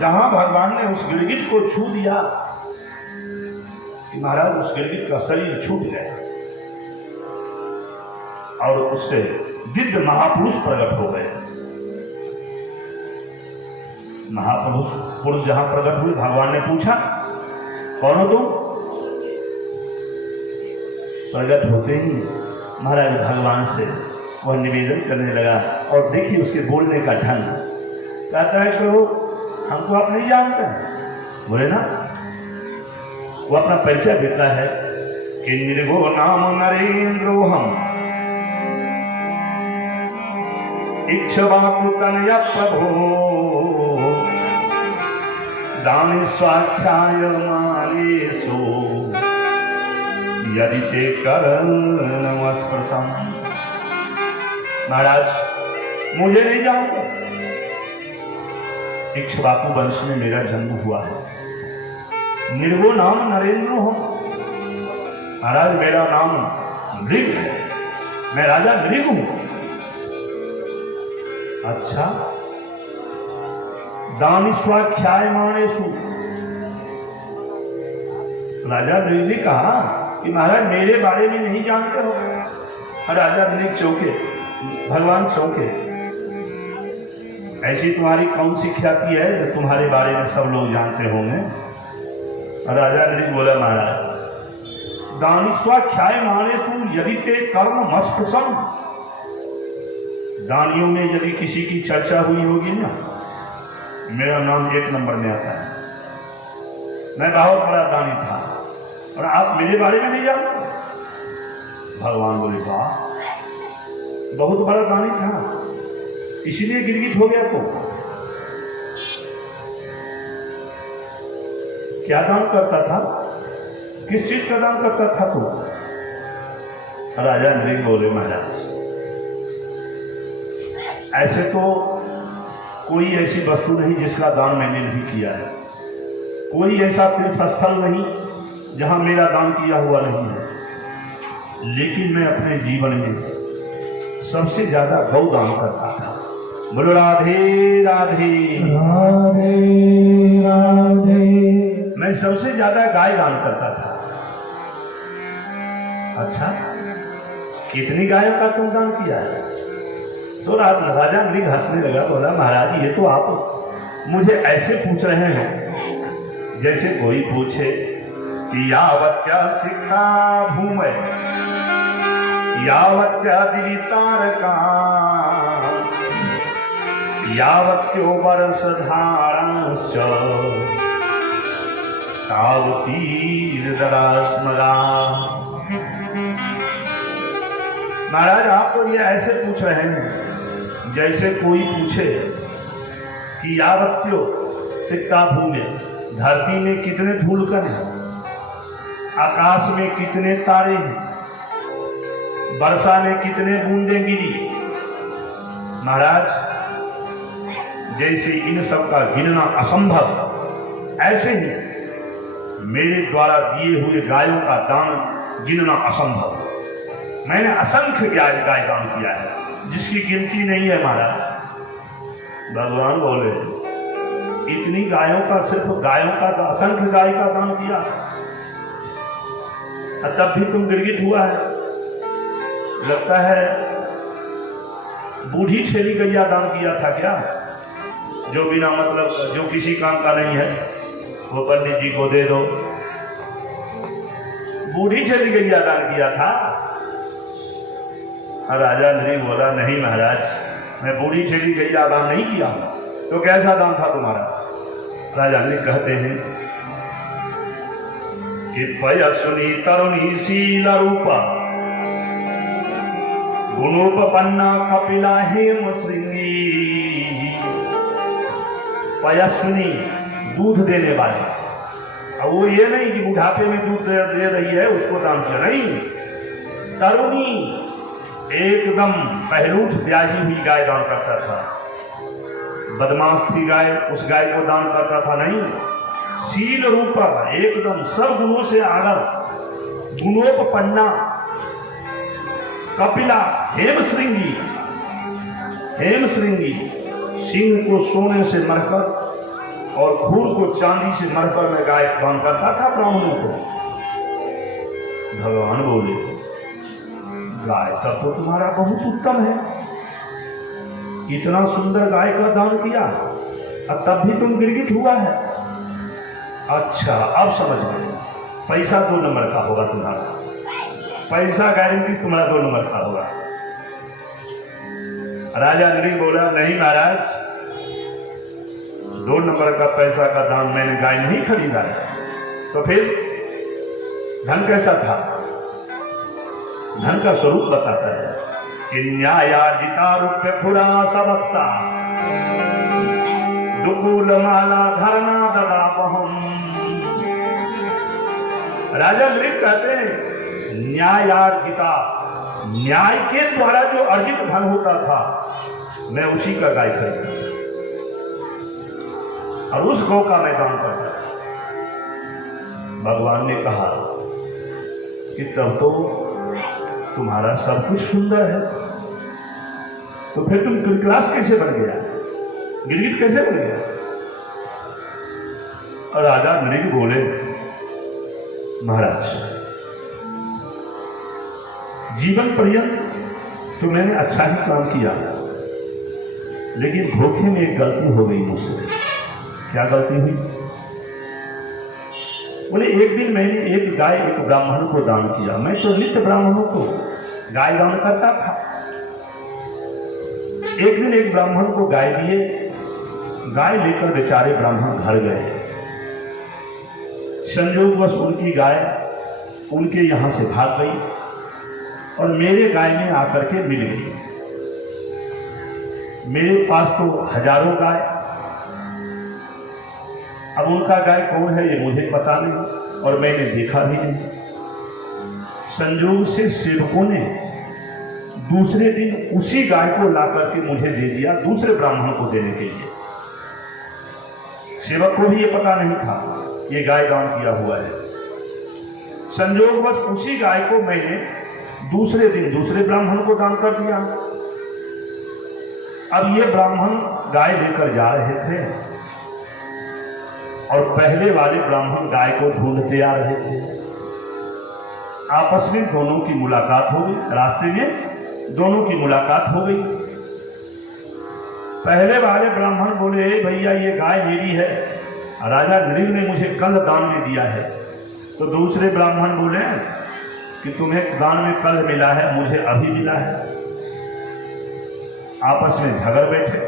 जहां भगवान ने उस गिरगिट को छू दिया कि महाराज उस गिरगिट का शरीर छूट गया और उससे दिव्य महापुरुष प्रकट हो गए। महापुरुष जहां प्रकट हुए, भगवान ने पूछा कौन हो तुम? प्रकट होते ही महाराज भगवान से वह निवेदन करने लगा और देखिए उसके बोलने का ढंग, कहता है करो हमको आप नहीं जानते हैं, बोले ना। वो अपना परिचय देता है कि निर्गो नाम नरेंद्रो हम इक्ष्वाकु तनय प्रभो दानि स्वाख्याय मानेषु यदि ते कर्णमस्पृशम्। महाराज मुझे नहीं जानते, इक्ष्वाकु वंश में मेरा जन्म हुआ है। निर्गो नाम नरेंद्र हूं। महाराज मेरा नाम नृग है, मैं राजा नृग हूं। अच्छा, दानि स्वाख्याय मानेषु। राजा नृग ने कहा कि महाराज मेरे बारे में नहीं जानते हो। राजा नृग चौंके, भगवान चौंके, ऐसी तुम्हारी कौन सी ख्याति है जो तुम्हारे बारे में सब लोग जानते होंगे? राजा नृग बोला महाराज दानि स्वाख्याय मानेषु यदि ते कर्णमस्पृशम्। दानियों में यदि किसी की चर्चा हुई होगी ना, मेरा नाम 1 नंबर में आता है। मैं बहुत बड़ा दानी था और आप मेरे बारे में नहीं जानते? भगवान बोले वाह, बहुत बड़ा दानी था इसलिए गिरगिट हो गया। तो क्या दान करता था? किस चीज का दान करता था तू? राजा नृग बोले महाराज ऐसे तो कोई ऐसी वस्तु नहीं जिसका दान मैंने नहीं किया है, कोई ऐसा तीर्थ स्थल नहीं जहां मेरा दान किया हुआ नहीं है, लेकिन मैं अपने जीवन में सबसे ज्यादा गौ दान करता था। बोलो राधे राधे राधे राधे। मैं सबसे ज्यादा गाय दान करता था। अच्छा, कितनी गायों का तुम दान किया है? सो राजा नृग हंसने लगा, बोला महाराज ये तो आप मुझे ऐसे पूछ रहे हैं जैसे कोई पूछे कि यावत्या सिक्ता भूमि यावत्या दिवि तारका यावत्यो वर्ष धारांश्च तावतीर्दरास्मगा। महाराज आप तो ये ऐसे पूछ रहे हैं जैसे कोई पूछे कि यावत्यो सिक्ता भूमि, धरती में कितने धूलकण हैं, आकाश में कितने तारे हैं, वर्षा में कितने बूंदें गिरी। महाराज जैसे इन सब का गिनना असंभव, ऐसे ही मेरे द्वारा दिए हुए गायों का दान गिनना असंभव। मैंने असंख्य गाय दान किया है जिसकी गिनती नहीं है। महाराज भगवान बोले इतनी गायों का, सिर्फ गायों का, असंख्य गाय का दान किया तब भी तुम गिरगिट हुआ है। लगता है बूढ़ी छेली गैया दान किया था क्या, जो बिना मतलब, जो किसी काम का नहीं है, वो पंडित जी को दे दो। बूढ़ी छेली गैया दान किया था। राजा नृग बोला नहीं महाराज, मैं बूढ़ी छेली गैया दान नहीं किया। तो कैसा दान था तुम्हारा? राजा नृग कहते हैं कि पयस्विनी तरुणी शील रूपा गुणोपन्ना कपिला हेम श्रृंगी। पयस्विनी दूध देने वाले, अब वो ये नहीं कि बुढ़ापे में दूध दे रही है उसको दान किया, नहीं। तरुणी एकदम पहलूठ ब्याही हुई गाय दान करता था। बदमाश थी गाय, उस गाय को दान करता था नहीं। शील रूपा, एकदम सब गुणों से आगर, गुणोपन्ना कपिला हेम श्रृंगी। हेम श्रृंगी सिंह को सोने से मरकर और खूर को चांदी से मरकर में गाय दान करता था ब्राह्मणों को। भगवान बोले, गाय तब तो तुम्हारा बहुत उत्तम है, इतना सुंदर गाय का दान किया और तब भी तुम गिरगिट हुआ है। अच्छा अब समझ गए, पैसा 2 नंबर का होगा तुम्हारा, पैसा गारंटी तुम्हारा 2 नंबर का होगा। राजा नृग बोला, नहीं महाराज, 2 नंबर का पैसा का दाम मैंने गाय नहीं खरीदा है। तो फिर धन कैसा था? धन का स्वरूप बताता है कि न्यायाजिता रूप खुरा सबक्सा दुकूल माला धरना ददा बहम। राजा नृग कहते हैं न्यायार्जिता, न्याय के द्वारा जो अर्जित धन होता था मैं उसी का गाय खरीदा और उस गौ का मैं दान करता था। भगवान ने कहा कि तब तो तुम्हारा सब कुछ सुंदर है, तो फिर तुम क्लास कैसे बन गया, गिरगिट कैसे बन गया? और राजा नृग बोले, महाराज जीवन पर्यंत तो मैंने अच्छा ही काम किया, लेकिन धोखे में एक गलती हो गई मुझसे। क्या गलती हुई? बोले, एक दिन मैंने एक गाय एक ब्राह्मण को दान किया। मैं तो नित्य ब्राह्मणों को गाय दान करता था। एक दिन एक ब्राह्मण को गाय दिए, गाय लेकर बेचारे ब्राह्मण घर गए। संयोगवश उनकी गाय उनके यहां से भाग गई और मेरे गाय में आकर के मिल गई। मेरे पास तो हजारों गाय, अब उनका गाय कौन है ये मुझे पता नहीं और मैंने देखा भी नहीं। संयोग से सेवकों ने दूसरे दिन उसी गाय को ला करके मुझे दे दिया, दूसरे ब्राह्मण को देने के लिए। सेवक को भी ये पता नहीं था ये गाय दान किया हुआ है। संयोगवश उसी गाय को मैंने दूसरे दिन दूसरे ब्राह्मण को दान कर दिया। अब ये ब्राह्मण गाय लेकर जा रहे थे और पहले वाले ब्राह्मण गाय को ढूंढते आ रहे थे। आपस में दोनों की मुलाकात हो गई, रास्ते में दोनों की मुलाकात हो गई। पहले वाले ब्राह्मण बोले, भैया ये गाय मेरी है, राजा नृग ने मुझे कल दान में दिया है। तो दूसरे ब्राह्मण बोले कि तुम्हें दान में कल मिला है, मुझे अभी मिला है। आपस में झगड़ बैठे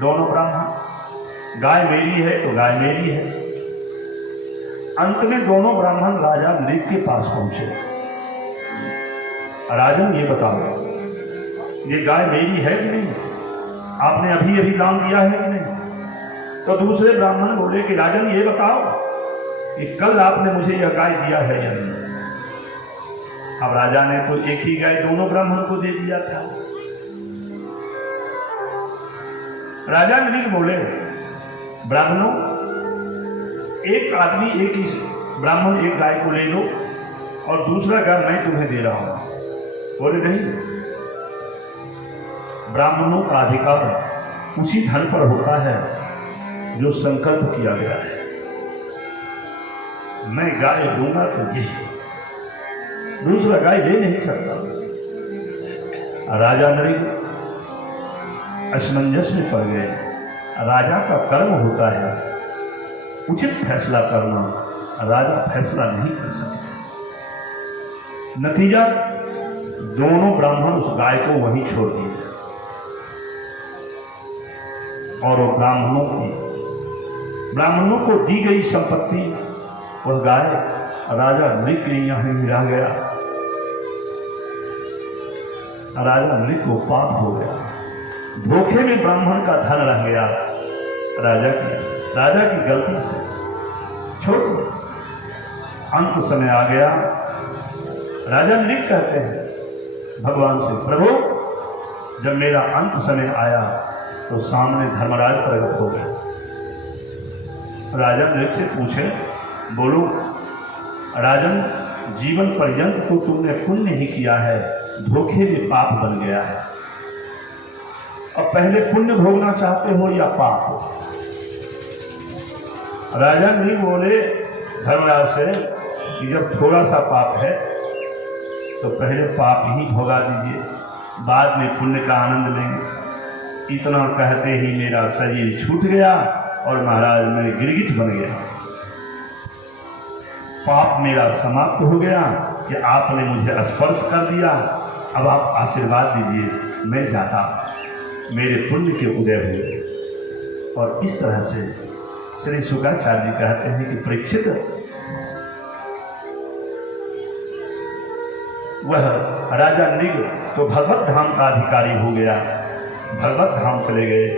दोनों ब्राह्मण, गाय मेरी है तो गाय मेरी है। अंत में दोनों ब्राह्मण राजा नृग के पास पहुंचे। राजन ये बताओ, ये गाय मेरी है कि नहीं? आपने अभी अभी दान दिया है कि नहीं? तो दूसरे ब्राह्मण बोले कि राजन ये बताओ कि कल आपने मुझे यह गाय दिया है या नहीं? अब राजा ने तो एक ही गाय दोनों ब्राह्मण को दे दिया था। राजा नृग बोले, ब्राह्मणों, एक आदमी एक ही ब्राह्मण एक गाय को ले लो और दूसरा गाय मैं तुम्हें दे रहा हूं। बोले नहीं, ब्राह्मणों का अधिकार उसी धन पर होता है जो संकल्प किया गया है। मैं गाय दूंगा तो ये, दूसरा गाय ले नहीं सकता। राजा नृग असमंजस में पड़ गए। राजा का कर्म होता है उचित फैसला करना, राजा फैसला नहीं कर सकते। नतीजा, दोनों ब्राह्मण उस गाय को वहीं छोड़ दिए और वो ब्राह्मणों को दी गई संपत्ति, वह गाय राजा नृग के यहां मिला गया। राजा नृग को पाप हो गया, धोखे में ब्राह्मण का धन रह गया। राजा की गलती से छोड़ अंत समय आ गया। राजा नृग कहते हैं भगवान से, प्रभु जब मेरा अंत समय आया तो सामने धर्मराज प्रकट हो गए। राजा नृग से पूछे, बोलो राजन, जीवन पर्यंत तो तुमने पुण्य ही किया है, धोखे में पाप बन गया है। अब पहले पुण्य भोगना चाहते हो या पाप? राजा नहीं बोले धर्मराज से कि जब थोड़ा सा पाप है तो पहले पाप ही भोगा दीजिए, बाद में पुण्य का आनंद लेंगे। इतना कहते ही मेरा शरीर छूट गया और महाराज मैं गिरगिट बन गया। पाप मेरा समाप्त हो गया कि आपने मुझे स्पर्श कर दिया। अब आप आशीर्वाद दीजिए, मैं जाता, मेरे पुण्य के उदय हुए। और इस तरह से श्री शुक्राचार्य जी कहते हैं कि परीक्षित वह राजा नृग तो भगवत धाम का अधिकारी हो गया, भगवत धाम चले गए।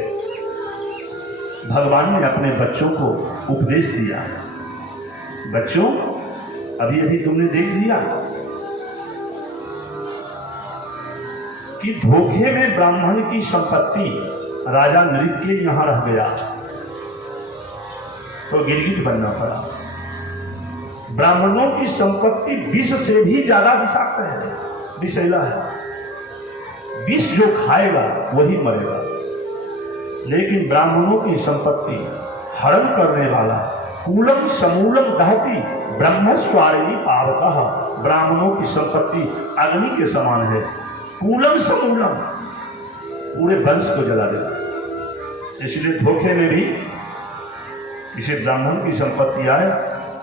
भगवान ने अपने बच्चों को उपदेश दिया, बच्चों अभी अभी तुमने देख लिया कि धोखे में ब्राह्मण की संपत्ति राजा नृग के यहां रह गया तो गिरगिट बनना पड़ा। ब्राह्मणों की संपत्ति विष से भी ज्यादा विषाक्त है, विषैला है। विष जो खाएगा वही मरेगा, लेकिन ब्राह्मणों की संपत्ति हरण करने वाला कूलम समूलम दहती ब्रह्मस्वारिणी पावकः। ब्राह्मणों की संपत्ति अग्नि के समान है, कूलम समूलम पूरे वंश को जला देगा। इसलिए धोखे में भी किसी ब्राह्मण की संपत्ति आए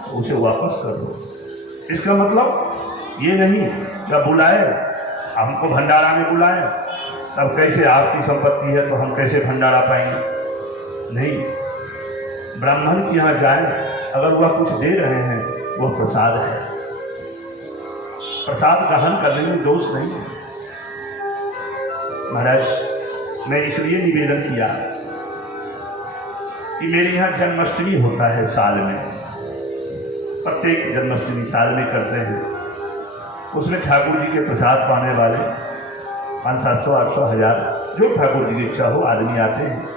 तो उसे वापस कर दो। इसका मतलब ये नहीं कि बुलाए, हमको भंडारा में बुलाए, तब कैसे आपकी संपत्ति है तो हम कैसे भंडारा पाएंगे। नहीं, ब्राह्मण के यहाँ जाए, अगर वह कुछ दे रहे हैं वह प्रसाद है, प्रसाद ग्रहण करने में दोष नहीं है। महाराज मैं इसलिए निवेदन किया कि मेरे यहाँ जन्माष्टमी होता है साल में, प्रत्येक जन्माष्टमी साल में करते हैं। उसमें ठाकुर जी के प्रसाद पाने वाले 500, 700, 800, 1000 जो ठाकुर जी की इच्छा हो आदमी आते हैं।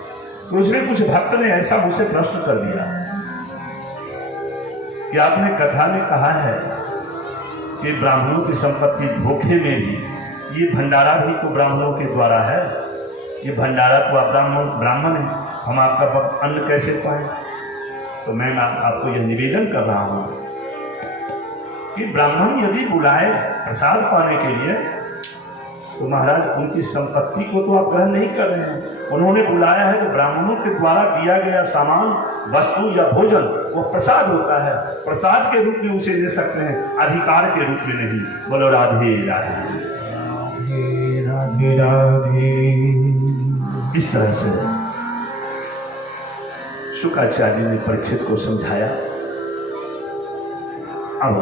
तो उसमें कुछ भक्त ने ऐसा मुझसे प्रश्न कर दिया कि आपने कथा में कहा है कि ब्राह्मणों की संपत्ति धोखे में भी, ये भंडारा भी तो ब्राह्मणों के द्वारा है, ये भंडारा तो आप ब्राह्मण है, हम आपका अन्न कैसे पाएं। तो मैं आपको यह निवेदन कर रहा हूं कि ब्राह्मण यदि बुलाए प्रसाद पाने के लिए तो महाराज उनकी संपत्ति को तो आप ग्रहण नहीं कर रहे हैं। उन्होंने बुलाया है तो ब्राह्मणों के द्वारा दिया गया सामान, वस्तु या भोजन वो प्रसाद होता है, प्रसाद के रूप में उसे ले सकते हैं, अधिकार के रूप में नहीं। बोलो राधे राधे राधे राधे। इस तरह से शुक्राचार्य जी ने परीक्षित को समझाया। अब